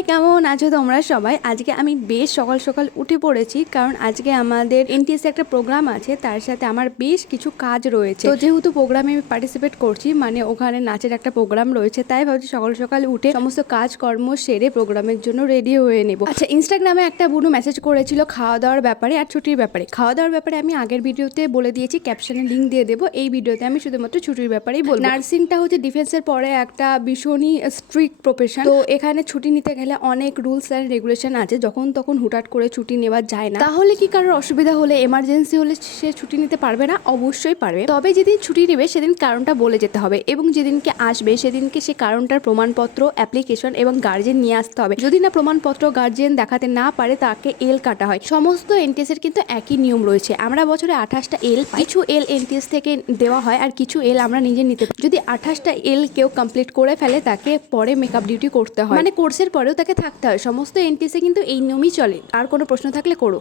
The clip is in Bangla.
হাই, কেমন আছো তোমরা সবাই? আজকে আমি বেশ সকাল সকাল উঠে পড়েছি, কারণ আজকে আমাদের এনটিএস একটা প্রোগ্রাম আছে, তার সাথে আমার বেশ কিছু কাজ রয়েছে। তো যেহেতু প্রোগ্রামে আমি পার্টিসিপেট করছি, মানে ওখানে নাচের একটা প্রোগ্রাম রয়েছে, তাই ভাবছি সকাল সকাল উঠে সমস্ত কাজকর্ম সেরে প্রোগ্রামের জন্য রেডি হয়ে নেব। আচ্ছা, ইনস্টাগ্রামে একটা বুনু মেসেজ করেছিল খাওয়া দাওয়ার ব্যাপারে আর ছুটির ব্যাপারে। খাওয়া দাওয়ার ব্যাপারে আমি আগের ভিডিওতে বলে দিয়েছি, ক্যাপশনে লিঙ্ক দিয়ে দেবো। এই ভিডিওতে আমি শুধুমাত্র ছুটির ব্যাপারেই বলবো। নার্সিংটা হচ্ছে ডিফেন্সের পরে একটা ভীষণই স্ট্রিক্ট প্রফেশন, তো এখানে ছুটি নিতে গেলে অনেক রুলস অ্যান্ড রেগুলেশন আছে। যখন তখন হুটহাট করে ছুটি নেওয়া যায় না। তাহলে কি কারোর অসুবিধা হলে, এমার্জেন্সি হলে সে ছুটি নিতে পারবে না? অবশ্যই পারবে, তবে যেদিন ছুটি নেবে সেদিন কারণটা বলে যেতে হবে, এবং যেদিনকে আসবে সেদিনকে সে কারণটার প্রমাণপত্র, অ্যাপ্লিকেশন এবং গার্জেন নিয়ে আসতে হবে। যদি না প্রমাণপত্র গার্জেন দেখাতে না পারে, তাকে এল কাটা হয়। সমস্ত এনটিএস এর কিন্তু একই নিয়ম রয়েছে। আমরা বছরে 28টা এল পাই। কিছু এল এনটিএস থেকে দেওয়া হয় আর কিছু এল আমরা নিজে নিতে পারি। যদি 28টা এল কেউ কমপ্লিট করে ফেলে, তাকে পরে মেকআপ ডিউটি করতে হয়, মানে কোর্সের পরেও তাকে থাকতে হয়। সমস্ত এনটিএস এ কিন্তু এই নিয়মই চলে। আর কোনো প্রশ্ন থাকলে করো।